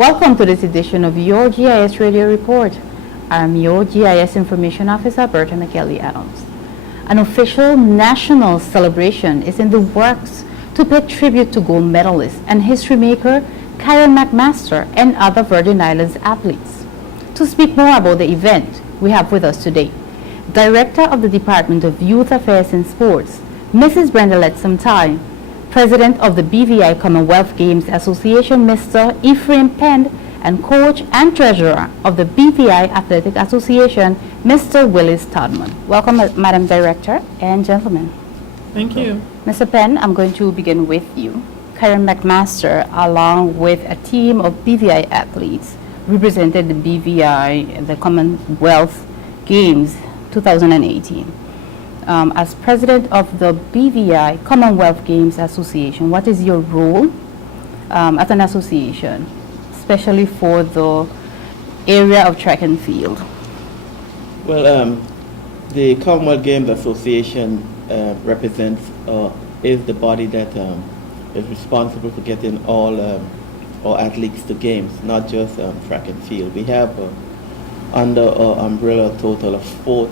Welcome to this edition of your GIS Radio Report. I'm your GIS Information Officer, Berta McKelly Adams. An official national celebration is in the works to pay tribute to gold medalist and history maker Kyron McMaster and other Virgin Islands athletes. To speak more about the event, we have with us today Director of the Department of Youth Affairs and Sports, Mrs. Brenda Letsamtai, President of the BVI Commonwealth Games Association, Mr. Ephraim Penn, and Coach and Treasurer of the BVI Athletic Association, Mr. Willis Todman. Welcome, Madam Director and gentlemen. Thank you. Mr. Penn, I'm going to begin with you. Kyron McMaster, along with a team of BVI athletes, represented the BVI, the Commonwealth Games 2018. As president of the BVI Commonwealth Games Association, what is your role as an association, especially for the area of track and field? Well, the Commonwealth Games Association represents, is the body that is responsible for getting all athletes to games, not just track and field. We have under our umbrella a total of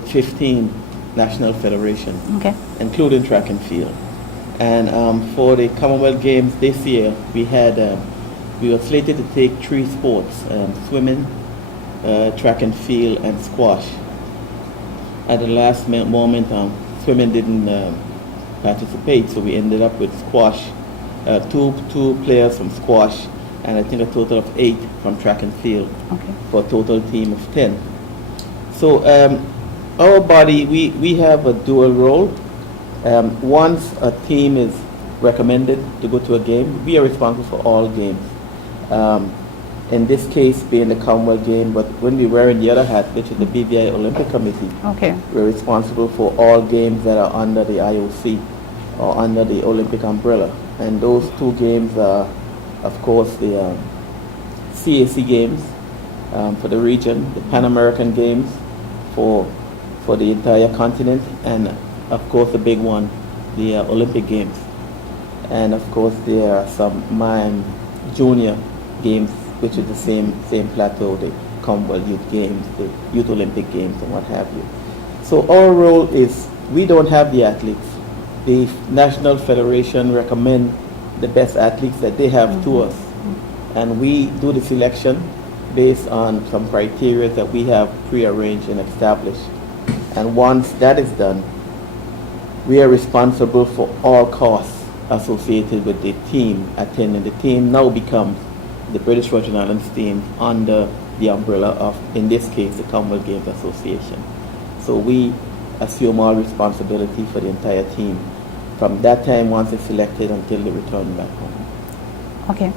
15 national federations, okay, including track and field. And for the Commonwealth Games this year, we were slated to take 3 sports: swimming, track and field, and squash. At the last moment, swimming didn't participate, so we ended up with squash, two players from squash, and I think a total of 8 from track and field, okay, for a total team of 10. So our body, we have a dual role. Once a team is recommended to go to a game, we are responsible for all games. In this case, being the Commonwealth game, but when we wear in the other hat, which is the BVI Olympic Committee, okay, we're responsible for all games that are under the IOC or under the Olympic umbrella. And those 2 games are, of course, the CAC games for the region, the Pan American Games for the entire continent, and of course the big one, the Olympic Games. And of course there are some junior games, which is the same plateau, the Commonwealth Youth Games, the Youth Olympic Games, and what have you. So our role is, we don't have the athletes. The National Federation recommend the best athletes that they have to us, and we do the selection based on some criteria that we have prearranged and established. And once that is done, we are responsible for all costs associated with the team attending. The team now becomes the British Virgin Islands team under the umbrella of, in this case, the Commonwealth Games Association. So we assume all responsibility for the entire team from that time once it's selected until they return back home. Okay.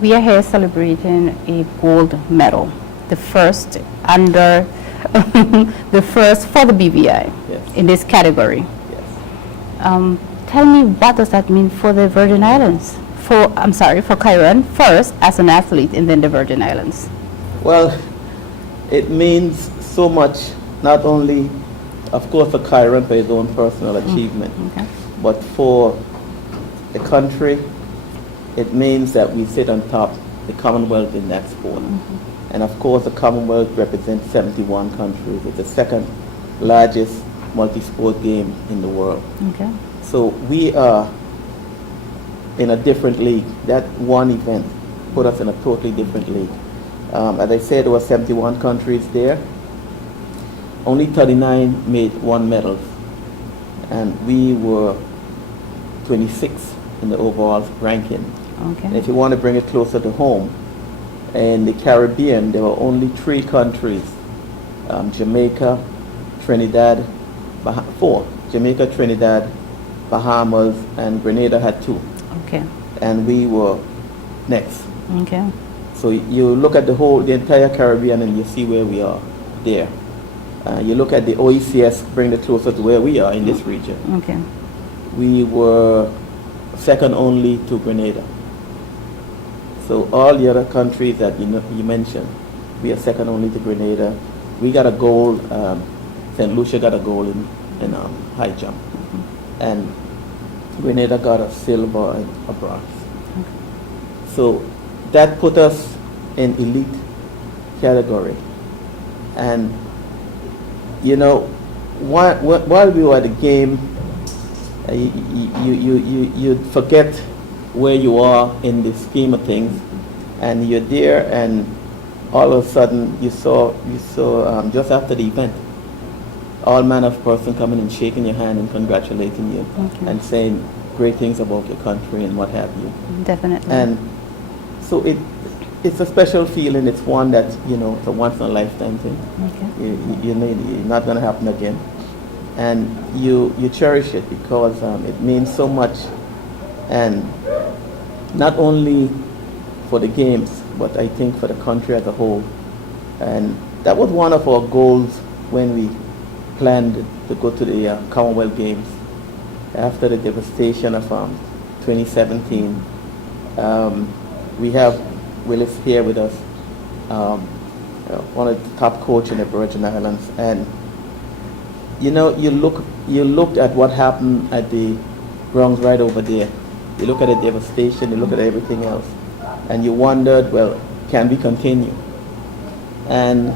We are here celebrating a gold medal, the first under the first for the BVI, yes, in this category. Yes. Tell me, what does that mean for the Virgin Islands? For Kyron, first as an athlete and then the Virgin Islands. Well, it means so much, not only, of course, for Kyron for his own personal achievement, okay, but for the country. It means that we sit on top, the Commonwealth in that sport. Mm-hmm. And of course, the Commonwealth represents 71 countries. It's the second largest multi-sport game in the world. Okay. So we are in a different league. That one event put us in a totally different league. As I said, there were 71 countries there. Only 39 made 1 medal. And we were 26 in the overall ranking. Okay. And if you want to bring it closer to home, in the Caribbean, there were only 3 countries, Jamaica, Trinidad, 4. Jamaica, Trinidad, Bahamas, and Grenada had 2. Okay. And we were next. Okay. So you look at the entire Caribbean and you see where we are there. You look at the OECS, bring it closer to where we are in this region. Okay. We were second only to Grenada. So all the other countries that you mentioned, we are second only to Grenada. We got a gold. St. Lucia got a gold in high jump, and Grenada got a silver and a bronze. Okay. So that put us in elite category. And, you know, while we were at the game, you'd forget where you are in the scheme of things, and you're there, and all of a sudden you saw just after the event, all manner of person coming and shaking your hand and congratulating you, Okay. and saying great things about your country and what have you. Definitely. And so it's a special feeling. It's one that, you know, it's a once in a lifetime thing. Okay. You know, it's not going to happen again. And you cherish it because it means so much, and not only for the games, but I think for the country as a whole. And that was one of our goals when we planned to go to the Commonwealth Games after the devastation of 2017. We have Willis here with us, one of the top coach in the Virgin Islands, and you know, you looked at what happened at the grounds right over there. You look at the devastation, you look at everything else, and you wondered, well, can we continue? And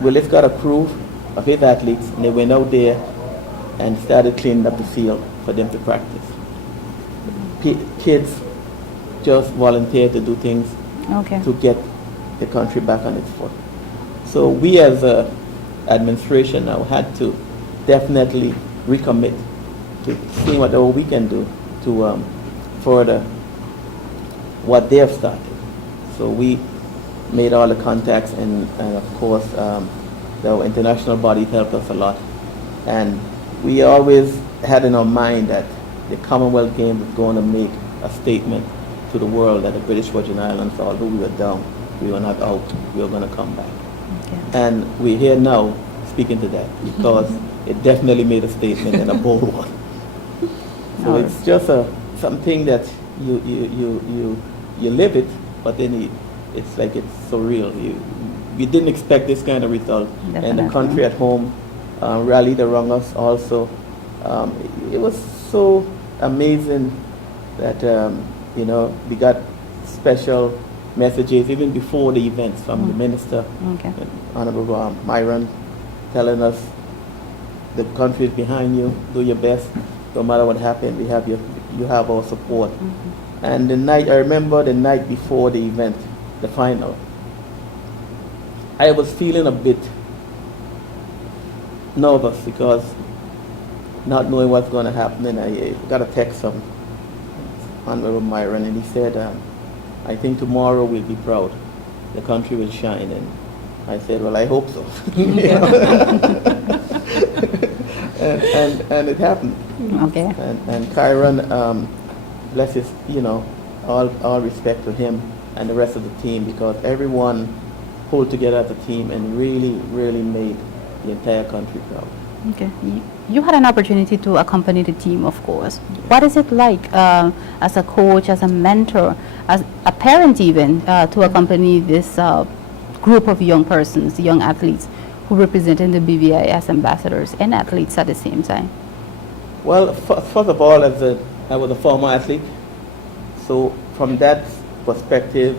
Willis got a crew of his athletes, and they went out there and started cleaning up the field for them to practice. Kids just volunteered to do things Okay. to get the country back on its foot. So we as a administration now had to definitely recommit to seeing what all we can do to further what they have started. So we made all the contacts, and of course the international body helped us a lot. And we always had in our mind that the Commonwealth Games was going to make a statement to the world that the British Virgin Islands, although we were down, we were not out, we were going to come back. Okay. And we're here now speaking to that because it definitely made a statement and a bold one. So it's just something that you live it, but then it's like it's so real. We didn't expect this kind of result, and the Definitely. country at home rallied around us also. It was so amazing that you know, we got special messages even before the events from the minister, Okay. Honorable Myron, telling us the country is behind you. Do your best, no matter what happens. You have our support. And the night, I remember the night before the event, the final, I was feeling a bit nervous because not knowing what's going to happen. And I got a text from Honorable Myron, and he said, I think tomorrow we'll be proud. The country will shine. And I said, well, I hope so. and it happened. Okay. And Kyron, bless his, you know, all respect to him and the rest of the team, because everyone pulled together as a team and really, really made the entire country proud. Okay. You had an opportunity to accompany the team, of course. What is it like as a coach, as a mentor, as a parent even, to accompany this group of young persons, young athletes who represented the BVI as ambassadors and athletes at the same time? Well, first of all, I was a former athlete, so from that perspective,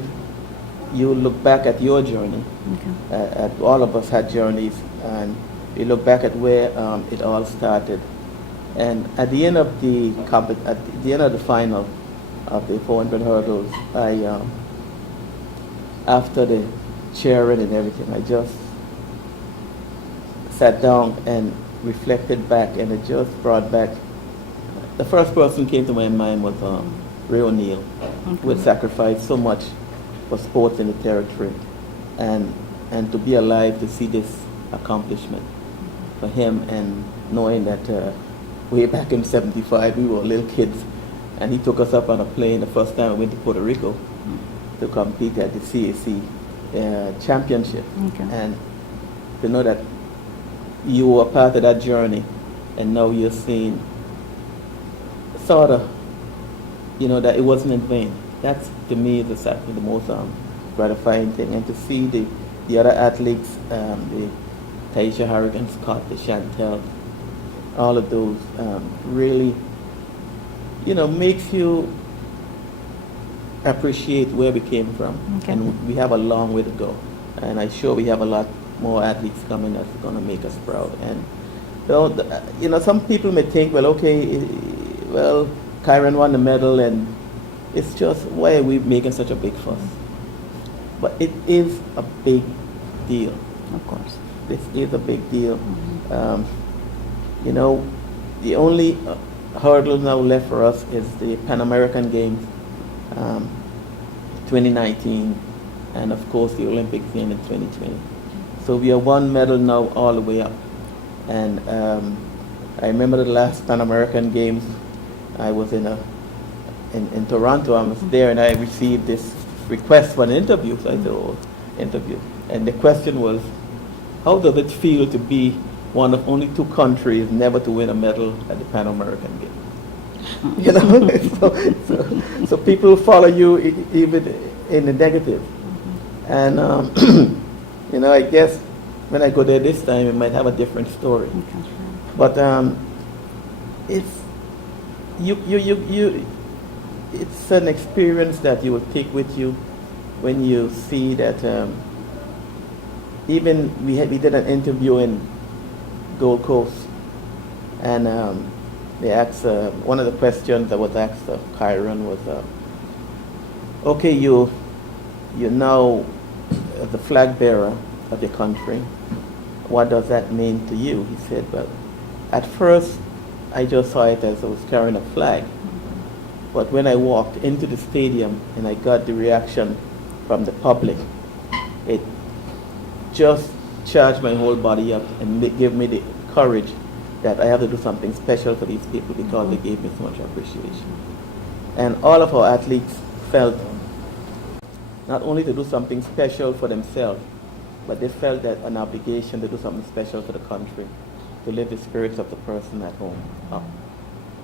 you look back at your journey. Okay. All of us had journeys, and we look back at where it all started. And at the end of the final of the 400 hurdles, after the cheering and everything, I just sat down and reflected back, and it just brought back. The first person came to my mind was Ray O'Neill, who had sacrificed so much for sports in the territory, and to be alive to see this accomplishment for him, and knowing that way back in '75 we were little kids, and he took us up on a plane the first time we went to Puerto Rico to compete at the CAC championship. Okay. And to know that you were part of that journey, and now you're seeing sort of, you know, that it wasn't in vain. That's, to me, the most gratifying thing. And to see the other athletes, the Taisha Harrigan, Scott, the Chantel, all of those really, you know, makes you appreciate where we came from. Okay. And we have a long way to go. And I'm sure we have a lot more athletes coming that's going to make us proud. And some people may think, well, okay, well, Kyron won the medal, and it's just, why are we making such a big fuss? But it is a big deal. Of course. This is a big deal. Mm-hmm. The only hurdle now left for us is the Pan American Games 2019, and of course the Olympic Games in 2020. So we are one medal now all the way up. And I remember the last Pan American Games, I was in Toronto. I was there, and I received this request for an interview. So I said, "Oh, interview." And the question was, how does it feel to be one of only 2 countries never to win a medal at the Pan American Games? So people follow you even in the negative. And I guess when I go there this time, it might have a different story. Okay. But it's it's an experience that you will take with you when you see that. Even we did an interview in Gold Coast, and they asked one of the questions that was asked of Kyron was, okay, you now the flag bearer of your country. What does that mean to you? He said, well, at first I just saw it as I was carrying a flag. But when I walked into the stadium and I got the reaction from the public, it just charged my whole body up and gave me the courage that I have to do something special for these people because they gave me so much appreciation. And all of our athletes felt not only to do something special for themselves, but they felt that an obligation to do something special for the country, to lift the spirits of the person at home up.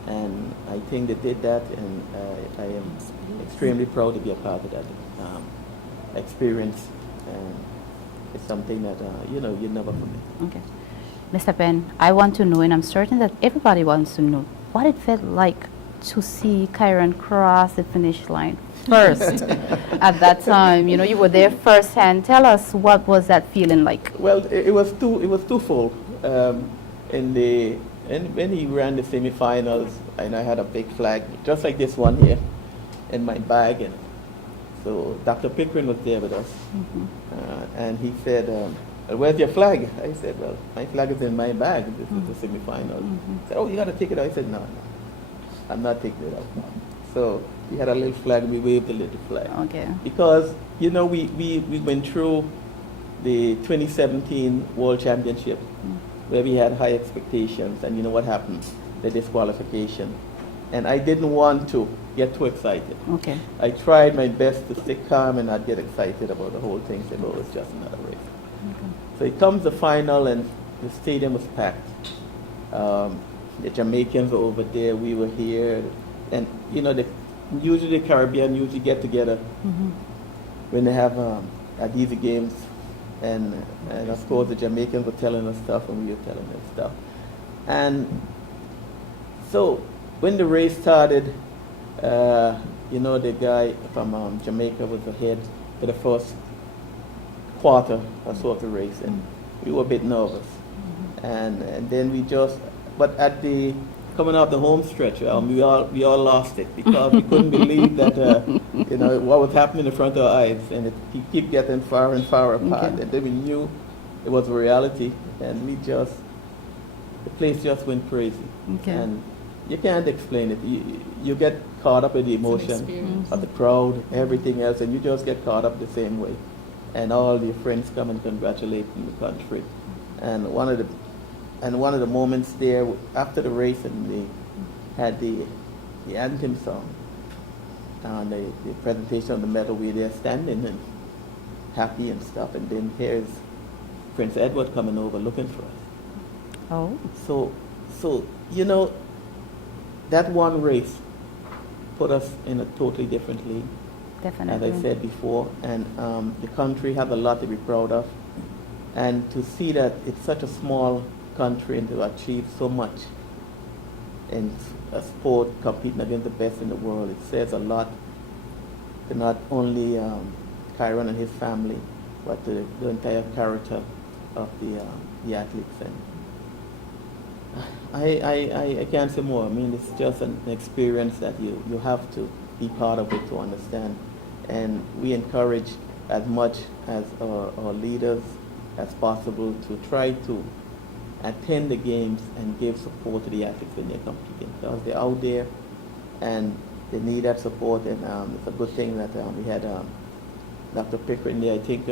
And I think they did that, and I am extremely proud to be a part of that experience. And it's something that, you never forget. Okay. Mr. Penn, I want to know, and I'm certain that everybody wants to know, what it felt like to see Kyron cross the finish line first at that time. You were there firsthand. Tell us, what was that feeling like? Well, it was twofold. When he ran the semifinals, and I had a big flag, just like this one here, in my bag, and so Dr. Pickering was there with us, and he said, well, where's your flag? I said, well, my flag is in my bag. This is the semifinal. He said, oh, you got to take it out. I said, no, I'm not taking it out. So we had a little flag, we waved the little flag. Okay. Because, we went through the 2017 World Championship, where we had high expectations, and you know what happened? The disqualification. And I didn't want to get too excited. Okay. I tried my best to stay calm and not get excited about the whole thing. Said, oh, it's just another race. Okay. So it comes the final, and the stadium was packed. The Jamaicans were over there, we were here, and usually the Caribbean usually get together when they have at these games. And of course the Jamaicans were telling us stuff and we were telling them stuff. And so when the race started, the guy from Jamaica was ahead for the first quarter or so of the race, and we were a bit nervous. And then but at the coming off the home stretch, we all lost it because we couldn't believe that what was happening in front of our eyes, and it keep getting far and far apart. Okay. And then we knew it was a reality, and the place just went crazy. Okay. And you can't explain it. You get caught up in the emotion of the crowd, everything else, and you just get caught up the same way. And all your friends come and congratulate the country. And one of the moments there after the race, and they had the anthem song and the presentation of the medal. We were there standing and happy and stuff, and then here's Prince Edward coming over looking for us. Oh. So that one race put us in a totally different league. Definitely. As I said before, and the country has a lot to be proud of, and to see that it's such a small country and to achieve so much in a sport competing against the best in the world, it says a lot to not only Kyron and his family, but to the entire character of the athletes. And I can't say more. I mean, it's just an experience that you have to be part of it to understand. And we encourage as much as our leaders as possible to try to attend the games and give support to the athletes when they're competing, because they're out there and they need that support. And it's a good thing that we had Dr. Pickering there. I think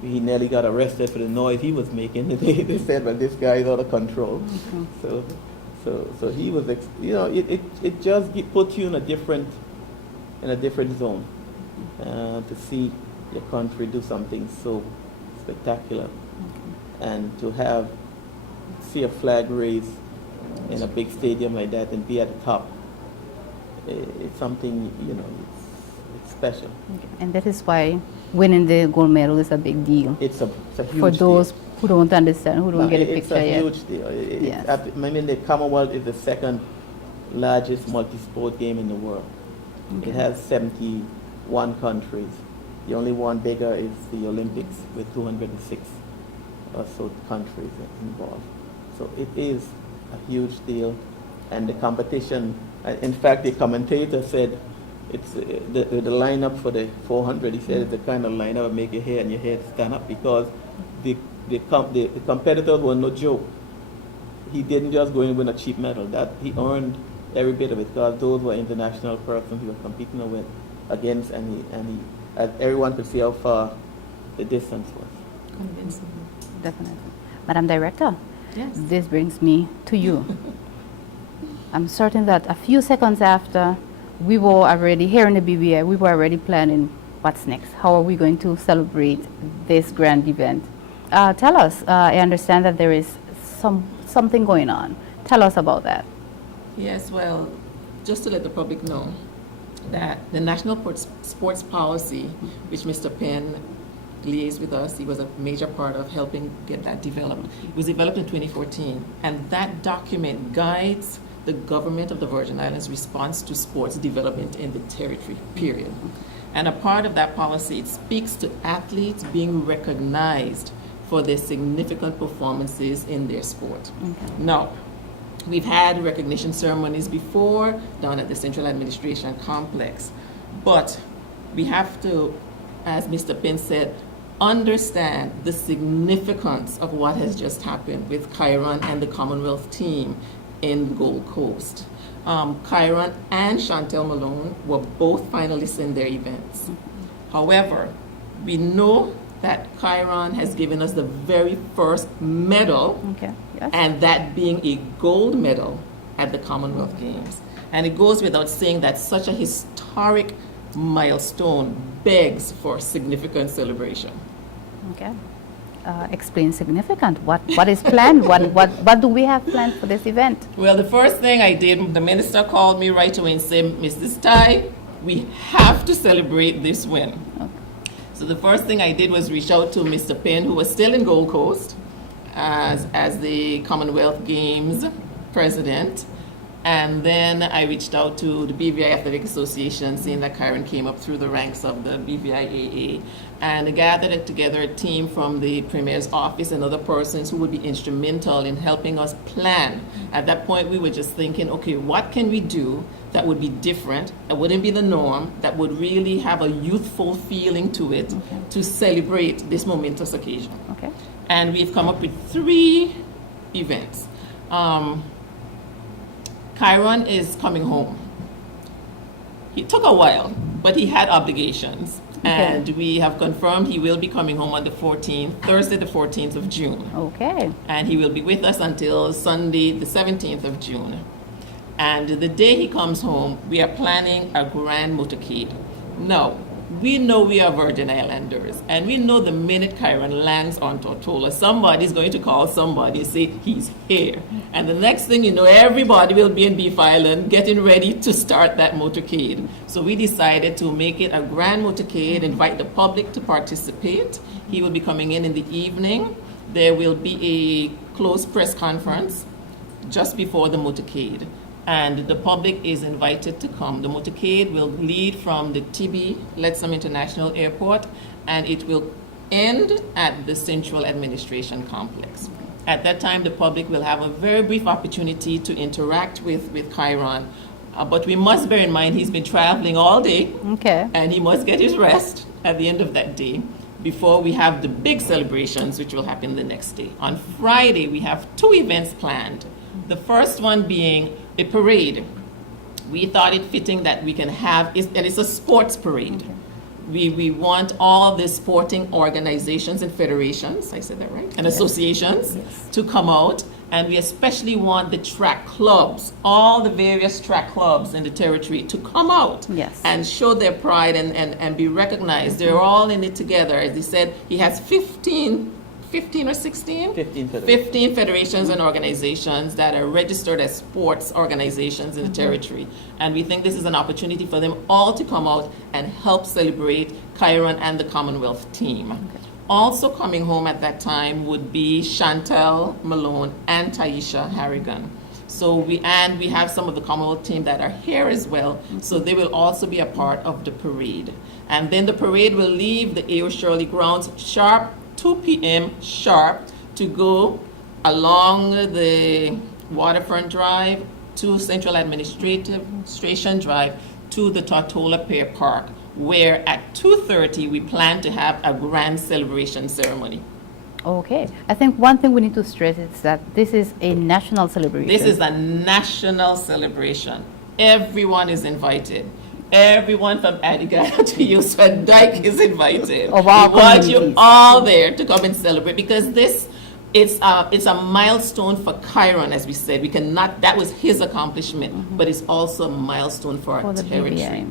he nearly got arrested for the noise he was making. They said, "Well, this guy is out of control." Mm-hmm. So he was, it just puts you in a different zone to see your country do something so spectacular, and to see a flag raised in a big stadium like that and be at the top. It's something, it's special. Okay. And that is why winning the gold medal is a big deal. It's a huge for those deal. who don't understand, who don't get a picture yet. It's a huge deal. Yes. I mean, the Commonwealth is the second largest multi-sport game in the world. Okay. It has 71 countries. The only one bigger is the Olympics with 206 or so countries involved. So it is a huge deal. And the competition, in fact, the commentator said, it's the lineup for the 400. He said it's the kind of lineup that make your hair and your head stand up, because the competitors were no joke. He didn't just go in and win a cheap medal. That he earned every bit of it, because those were international persons he was competing against, and as everyone could see how far the distance was. Convincing. Definitely. Madam Director, Yes. this brings me to you. I'm certain that a few seconds after we were already here in the BVI, we were already planning what's next. How are we going to celebrate this grand event? Tell us. I understand that there is something going on. Tell us about that. Yes, well, just to let the public know that the National Sports Policy, which Mr. Penn liaised with us, he was a major part of helping get that developed. It was developed in 2014, and that document guides the government of the Virgin Islands' response to sports development in the territory, period. And a part of that policy, it speaks to athletes being recognized for their significant performances in their sport. Okay. Now, we've had recognition ceremonies before down at the Central Administration Complex, but we have to, as Mr. Penn said, understand the significance of what has just happened with Kyron and the Commonwealth team in Gold Coast. Kyron and Chantel Malone were both finalists in their events. However, we know that Kyron has given us the very first medal, Okay. Yes. and that being a gold medal at the Commonwealth Games. And it goes without saying that such a historic milestone begs for significant celebration. Okay. Explain significant. What is planned? What do we have planned for this event? Well, the first thing I did, the minister called me right away and said, "Mrs. Tai, we have to celebrate this win." Okay. So the first thing I did was reach out to Mr. Penn, who was still in Gold Coast as the Commonwealth Games president. And then I reached out to the BVI Athletic Association, seeing that Kyron came up through the ranks of the BVIAA, and gathered together a team from the Premier's office and other persons who would be instrumental in helping us plan. At that point, we were just thinking, okay, what can we do that would be different, that wouldn't be the norm, that would really have a youthful feeling to it, okay, to celebrate this momentous occasion. Okay. And we've come up with 3 events. Kyron is coming home. He took a while, but he had obligations. Okay. And we have confirmed he will be coming home on the 14th, Thursday the 14th of June. Okay. And he will be with us until Sunday the 17th of June. And the day he comes home, we are planning a grand motorcade. Now, we know we are Virgin Islanders, and we know the minute Kyron lands on Tortola, somebody's going to call somebody and say he's here. And the next thing you know, everybody will be in Beef Island getting ready to start that motorcade. So we decided to make it a grand motorcade, invite the public to participate. He will be coming in the evening. There will be a closed press conference just before the motorcade. and the public is invited to come. The motorcade will lead from the TB Leadsom International Airport, and it will end at the Central Administration Complex. At that time, the public will have a very brief opportunity to interact with Kyron, but we must bear in mind he's been traveling all day, and he must get his rest at the end of that day before we have the big celebrations, which will happen the next day. On Friday, we have 2 events planned. The first one being a parade. We thought it fitting that we can have, and it's a sports parade. We want all the sporting organizations and federations, I said that right, and associations to come out, and we especially want the track clubs, all the various track clubs in the territory to come out and show their pride and be recognized. They're all in it together. As he said, he has 15 or 16? 15 federations and organizations that are registered as sports organizations in the territory. And we think this is an opportunity for them all to come out and help celebrate Kyron and the Commonwealth team. Also coming home at that time would be Chantel Malone and Taisha Harrigan. So we have some of the Commonwealth team that are here as well, so they will also be a part of the parade. And then the parade will leave the A.O. Shirley grounds sharp 2 p.m. sharp to go along the Waterfront Drive to Central Administration Drive to the Tortola Pier Park, where at 2:30 we plan to have a grand celebration ceremony. Okay. I think one thing we need to stress is that this is a national celebration. This is a national celebration. Everyone is invited. Everyone from Adigana to Yusuf Dyke is invited. Of our we want communities. you all there to come and celebrate, because this it's a milestone for Kyron, as we said. We cannot, that was his accomplishment, but it's also a milestone for our the territory.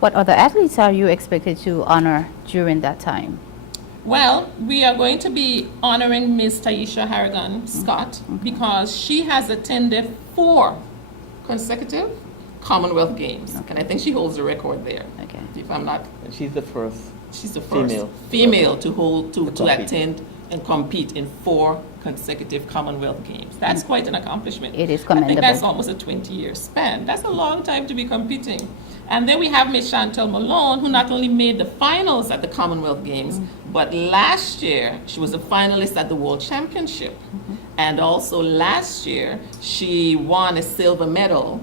What other athletes are you expected to honor during that time? Well, we are going to be honoring Ms. Taisha Harrigan Scott because she has attended 4 consecutive Commonwealth Games, and I think she holds the record there. Okay. If I'm not, And she's the first. she's the first female to hold to attend and compete in 4 consecutive Commonwealth Games. That's quite an accomplishment. It is I commendable. think that's almost a 20-year span. That's a long time to be competing. And then we have Ms. Chantel Malone, who not only made the finals At the Commonwealth Games, but last year she was a finalist at the World Championship, and also last year she won a silver medal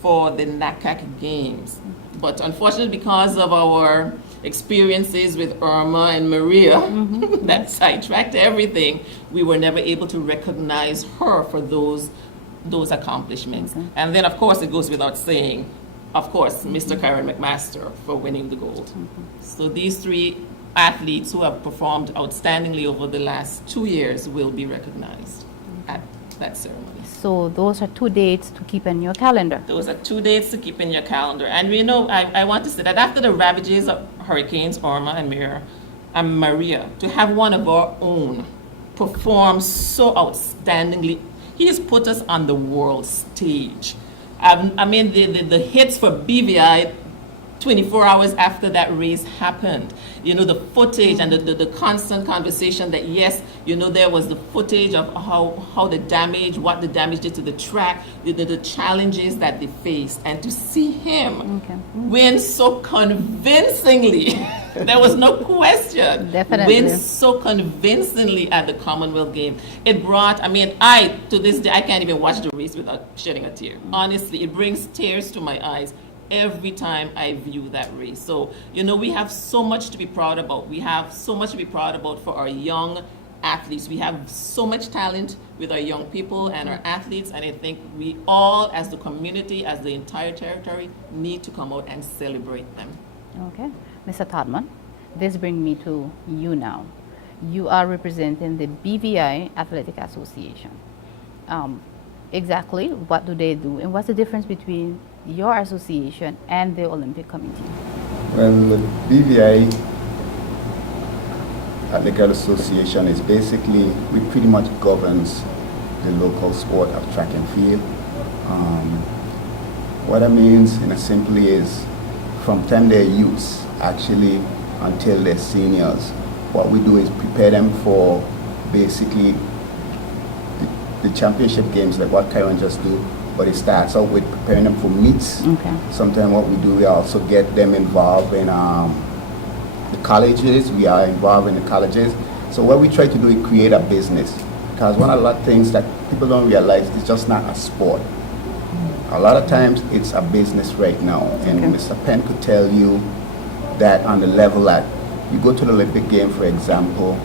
for the NACAC Games. But unfortunately, because of our experiences with Irma and Maria that sidetracked everything, we were never able to recognize her for those accomplishments. And then, of course, it goes without saying, of course, Mr. Kyron McMaster for winning the gold. So these 3 athletes who have performed outstandingly over the last 2 years will be recognized at that ceremony. So those are 2 dates to keep in your calendar. Those are 2 dates to keep in your calendar. And we know, I want to say that after the ravages of Hurricanes Irma and Maria, to have one of our own perform so outstandingly, he has put us on the world stage. I mean, the hits for BVI 24 hours after that race happened, you know, the footage and the constant conversation that, yes, you know, there was the footage of how the damage, what the damage did to the track, the challenges that they faced, and to see him win so convincingly, there was no question, Definitely. win so convincingly at the Commonwealth game. It brought, I mean, to this day, I can't even watch the race without shedding a tear. Honestly, it brings tears to my eyes every time I view that race. So, you know, we have so much to be proud about. We have so much to be proud about for our young athletes. We have so much talent with our young people and our athletes, and I think we all, as the community, as the entire territory, need to come out and celebrate them. Okay. Mr. Todman, this brings me to you now. You are representing the BVI Athletic Association. Exactly what do they do, and what's the difference between your association and the Olympic Committee? Well, the BVI Athletic Association is basically, we pretty much governs the local sport of track and field. What that means, in a simply, is from time they're youths, actually, until they're seniors, what we do is prepare them for basically the championship games, like what Kyron just do, but it starts out with preparing them for meets. Okay. Sometimes what we do, we also get them involved in the colleges. We are involved in the colleges. So what we try to do is create a business, because one of the things that people don't realize is just not a sport. A lot of times it's a business right now, and Okay. Mr. Penn could tell you that on the level that you go to the Olympic game, for example,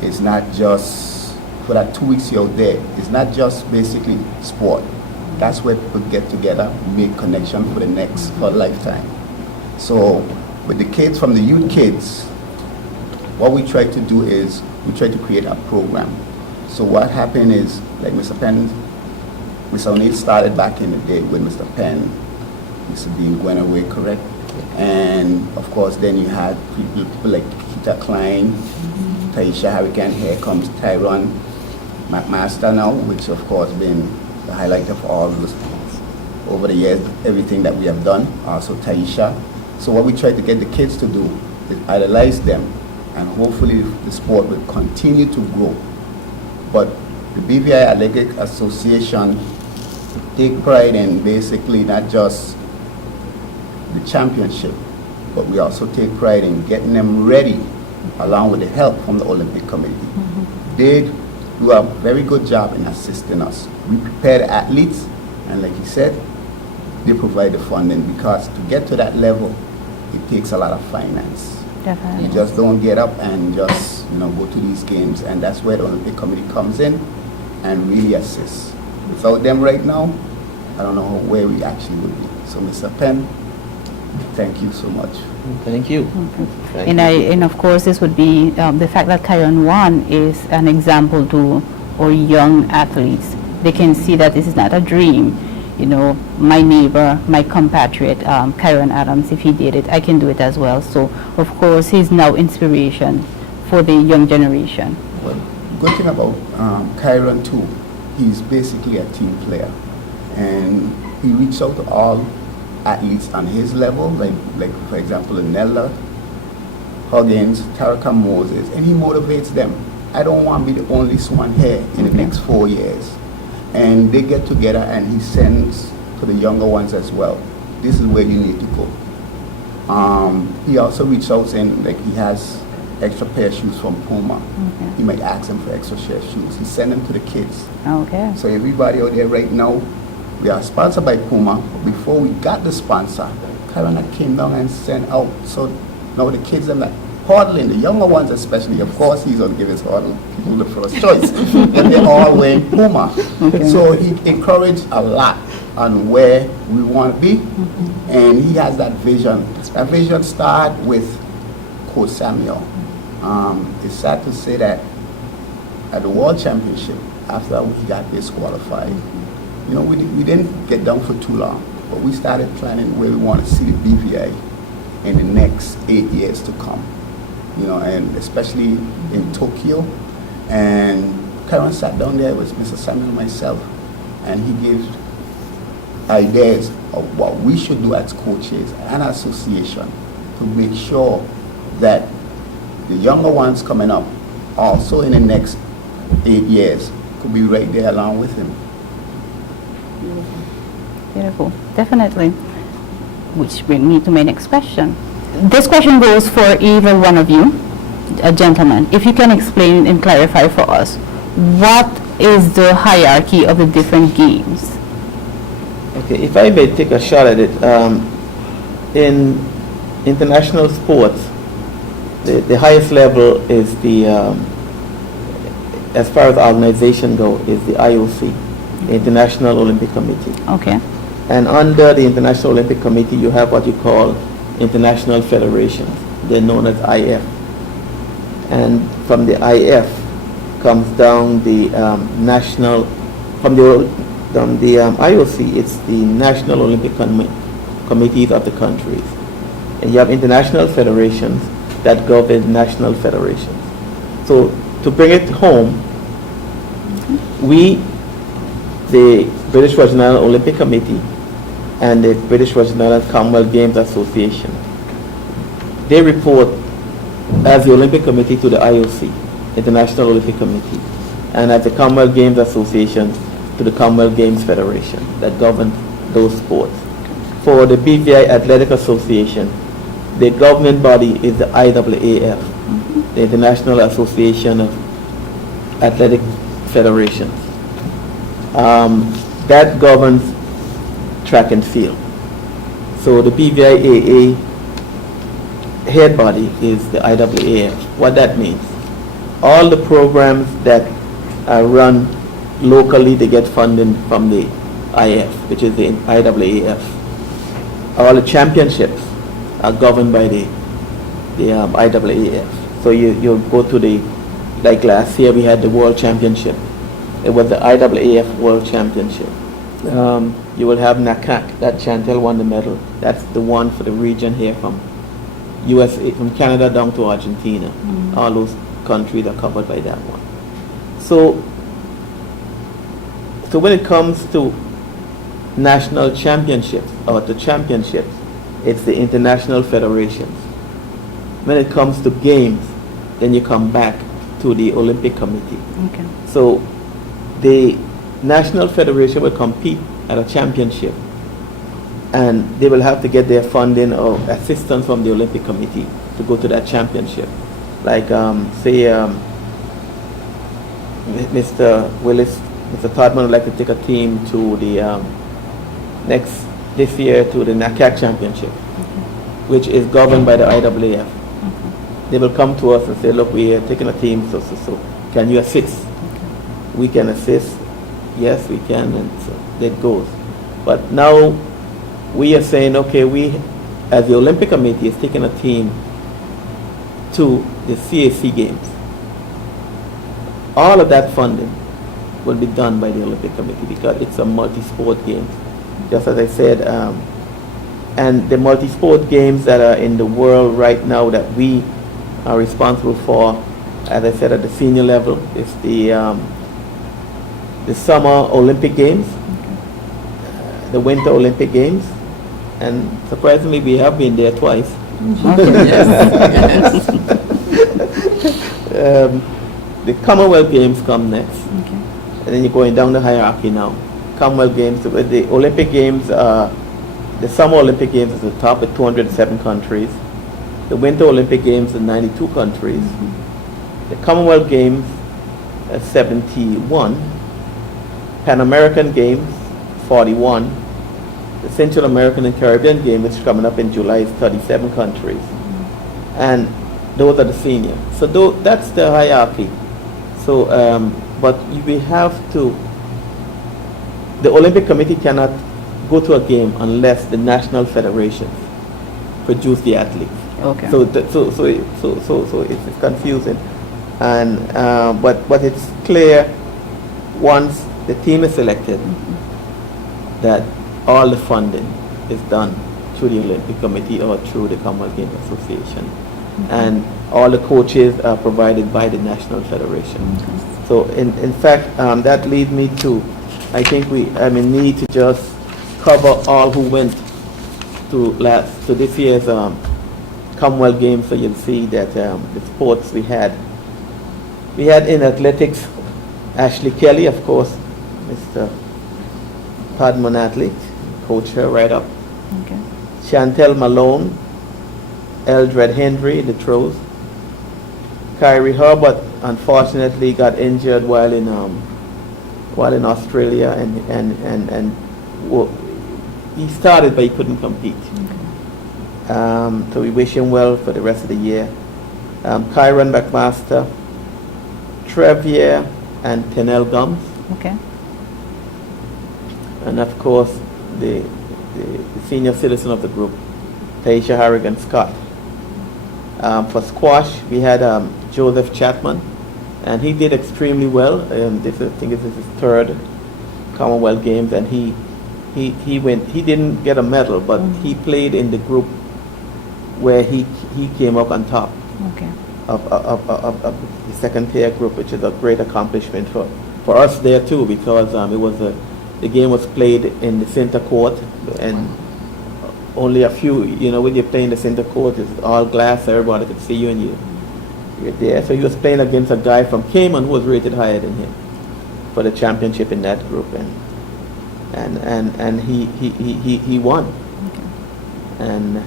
it's not just for that 2 weeks you're there. It's not just basically sport. That's where people get together, make connection for the next for a lifetime. So with the kids, from the youth kids, what we try to do is we try to create a program. So what happened is, like Mr. Penn, Mr. O'Neill started back in the day with Mr. Penn, Mr. Dean went away, correct? And of course, then you had people like Keita Klein, Taisha Hurricane. Here comes Kyron McMaster now, which of course been the highlight of all this over the years, everything that we have done. Also Taisha. So what we try to get the kids to do is idolize them, and hopefully the sport will continue to grow. But the BVI Athletic Association take pride in basically not just the championship, but we also take pride in getting them ready along with the help from the Olympic Committee. They do a very good job in assisting us. We prepare the athletes, and like he said, they provide the funding, because to get to that level, it takes a lot of finance. Definitely. You just don't get up and just go to these games, and that's where the Olympic Committee comes in and really assists. Without them right now, I don't know where we actually would be. So Mr. Penn, thank you so much. Thank you. Thank And, you. and of course, this would be the fact that Kyron 1 is an example to our young athletes. They can see that this is not a dream. My neighbor, my compatriot, Kyron Adams, if he did it, I can do it as well. So, of course, he's now inspiration for the young generation. Well, good thing about Kyron too, he's basically a team player, and he reaches out to all athletes on his level, like for example, Nella, Huggins, Taraka Moses, and he motivates them. I don't want to be the only one here in the next 4 years. And they get together, and he sends to the younger ones as well. This is where you need to go. He also reaches out saying, like, he has extra pair of shoes from Puma. Okay. He might ask them for extra pair of shoes. He send them to the kids. Okay. So everybody out there right now, we are sponsored by Puma. But before we got the sponsor, Kyron came down and sent out. So now the kids are like huddling, the younger ones especially. Of course, he's going to give his huddle people the first choice. But they're all wearing Puma. Okay. So he encouraged a lot on where we want to be. And he has that vision. That vision started with Coach Samuel. It's sad to say that at the World Championship, after he got disqualified, we didn't get down for too long, but we started planning where we want to see the BVI in the next 8 years to come, and especially in Tokyo. And Kyron sat down there with Mr. Samuel and myself, and he gave ideas of what we should do as coaches and association to make sure that the younger ones coming up also in the next 8 years could be right there along with him. Beautiful. Definitely. Which brings me to my next question. This question goes for either one of you, a gentleman. If you can explain and clarify for us, what is the hierarchy of the different games? Okay, if I may take a shot at it, in international sports, the highest level is as far as organization go, is the IOC, the International Olympic Committee. Okay. And under the International Olympic Committee, you have what you call international federations. They're known as IF. And from the IF comes down the national, from the IOC, it's the National Olympic Committees of the countries. And you have international federations that govern national federations. So to bring it home, we, the British Virgin Islands Olympic Committee and the British Virgin Islands Commonwealth Games Association, they report as the Olympic Committee to the IOC, International Olympic Committee. and at the Commonwealth Games Association to the Commonwealth Games Federation that governs those sports. For the BVI Athletic Association, the governing body is the IAAF, the International Association of Athletic Federations. That governs track and field. So the BVIAA head body is the IAAF. What that means, all the programs that are run locally, they get funding from the IF, which is the IAAF. All the championships are governed by the IAAF. So you go to the, like last year we had the World Championship. It was the IAAF World Championship. You will have NACAC, that Chantel won the medal. That's the one for the region here from USA, from Canada down to Argentina. All those countries are covered by that one. So when it comes to national championships or to championships, it's the international federations. When it comes to games, then you come back to the Olympic Committee. Okay. So the national federation will compete at a championship, and they will have to get their funding or assistance from the Olympic Committee to go to that championship. Like say Mr. Willis, Mr. Todman would like to take a team to the this year to the NACAC championship, which is governed by the IAAF. They will come to us and say, look, we are taking a team, so can you assist? We can assist. Yes, we can, and so that goes. But now we are saying, okay, we, as the Olympic Committee, is taking a team to the CAC Games. All of that funding will be done by the Olympic Committee because it's a multi-sport game. Just as I said, and the multi-sport games that are in the world right now that we are responsible for, as I said, at the senior level, is the Summer Olympic Games, the Winter Olympic Games, and surprisingly we have been there twice. The Commonwealth Games come next, and then you're going down the hierarchy now. Commonwealth Games, the Olympic Games, the Summer Olympic Games is the top at 207 countries. The Winter Olympic Games are 92 countries. The Commonwealth Games are 71. Pan American Games, 41. The Central American and Caribbean Game, which is coming up in July, is 37 countries. And those are the senior. So that's the hierarchy. So, but we have to, the Olympic Committee cannot go to a game unless the national federations produce the athletes. Okay. So it's confusing, and but it's clear once the team is selected that all the funding is done through the Olympic Committee or through the Commonwealth Games Association, and all the coaches are provided by the national federation. So in fact, that leads me to, I think we need to just cover all who went to this year's Commonwealth Games, so you'll see that the sports we had in athletics, Ashley Kelly, of course, Mr. Padman athlete, coach her right up. Okay. Chantel Malone, Eldred Hendry, the throws. Kyrie Herbert unfortunately got injured while in Australia, and he started but he couldn't compete. So we wish him well for the rest of the year. Kyron McMaster, Trevier, and Tenel Gums. Okay. And of course, the senior citizen of the group, Taisha Harrigan Scott. For squash, we had Joseph Chapman, and he did extremely well. I think this is his third Commonwealth Games, and he went. He didn't get a medal, but he played in the group where he came up on top. Okay. Of the second tier group, which is a great accomplishment for us there too, because the game was played in the center court, and only a few, when you're playing the center court, it's all glass, everybody could see you, and you're there. So he was playing against a guy from Cayman who was rated higher than him. for the championship in that group, and he won. And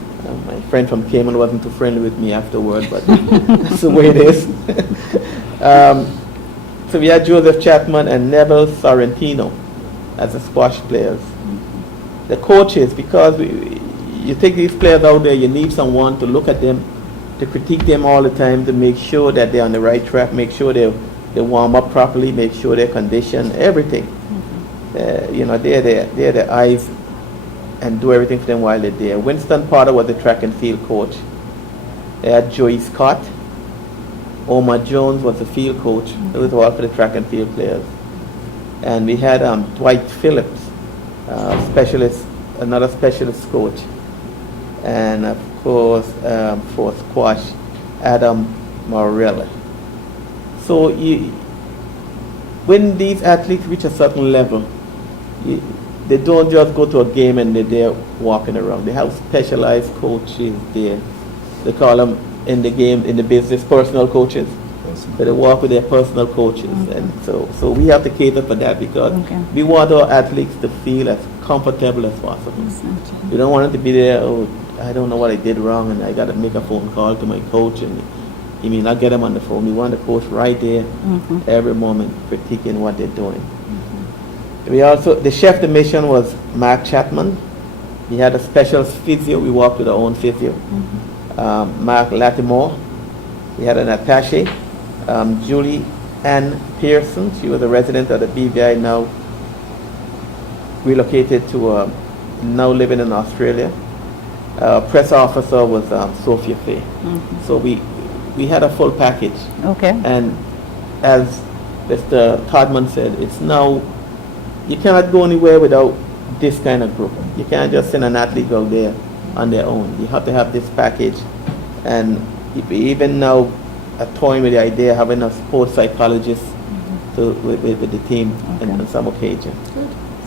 my friend from Cayman wasn't too friendly with me afterward, but that's the way it is. So we had Joseph Chapman and Neville Sorrentino as the squash players. The coaches, because you take these players out there, you need someone to look at them, to critique them all the time, to make sure that they're on the right track, make sure they warm up properly, make sure they're conditioned, everything. They're the eyes and do everything for them while they're there. Winston Potter was the track and field coach. They had Joey Scott. Omar Jones was the field coach. It was all for the track and field players. And we had Dwight Phillips, another specialist coach. And of course, for squash, Adam Morella. So when these athletes reach a certain level, they don't just go to a game and they're there walking around. They have specialized coaches there. They call them in the game, in the business, personal coaches. So they walk with their personal coaches. And so we have to cater for that because we want our athletes to feel as comfortable as possible. We don't want them to be there, oh, I don't know what I did wrong and I got to make a phone call to my coach and you mean I'll get them on the phone. We want the coach right there every moment critiquing what they're doing. We also, the chef de mission was Mark Chapman. He had a special physio. We walked with our own physio. Mark Latimore. We had an attaché, Julie Ann Pearson. She was a resident of the BVI, now relocated to, now living in Australia. Press officer was Sophia Fay. So we had a full package. Okay. And as Mr. Todman said, it's now, you cannot go anywhere without this kind of group. You can't just send an athlete out there on their own. You have to have this package. And even now, toying with the idea of having a sports psychologist with the team on some occasion.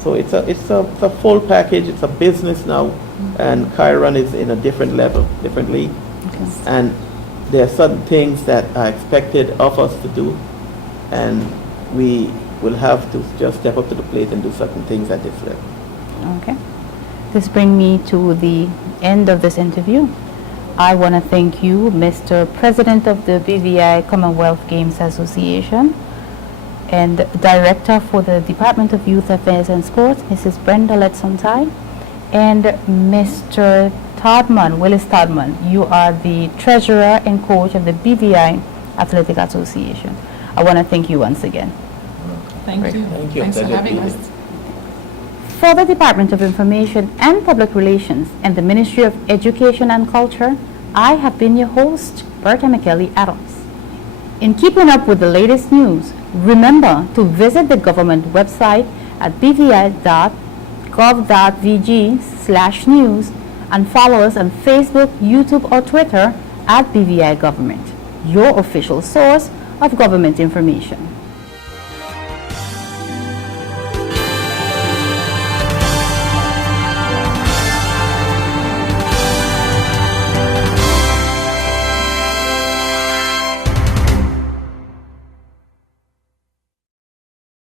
So it's a full package. It's a business now, and Kyron is in a different level, different league. And there are certain things that are expected of us to do, and we will have to just step up to the plate and do certain things at this level. Okay. This brings me to the end of this interview. I want to thank you, Mr. President of the BVI Commonwealth Games Association and Director for the Department of Youth Affairs and Sports, Mrs. Brenda Letsontai, and Mr. Todman, Willis Todman. You are the Treasurer and Coach of the BVI Athletic Association. I want to thank you once again. Thank you. Thank you. Thanks for having us. For the Department of Information and Public Relations and the Ministry of Education and Culture, I have been your host, Berta McKelly Adams. In keeping up with the latest news, remember to visit the government website at bvi.gov.vg/news and follow us on Facebook, YouTube, or Twitter at BVI Government, your official source of government information.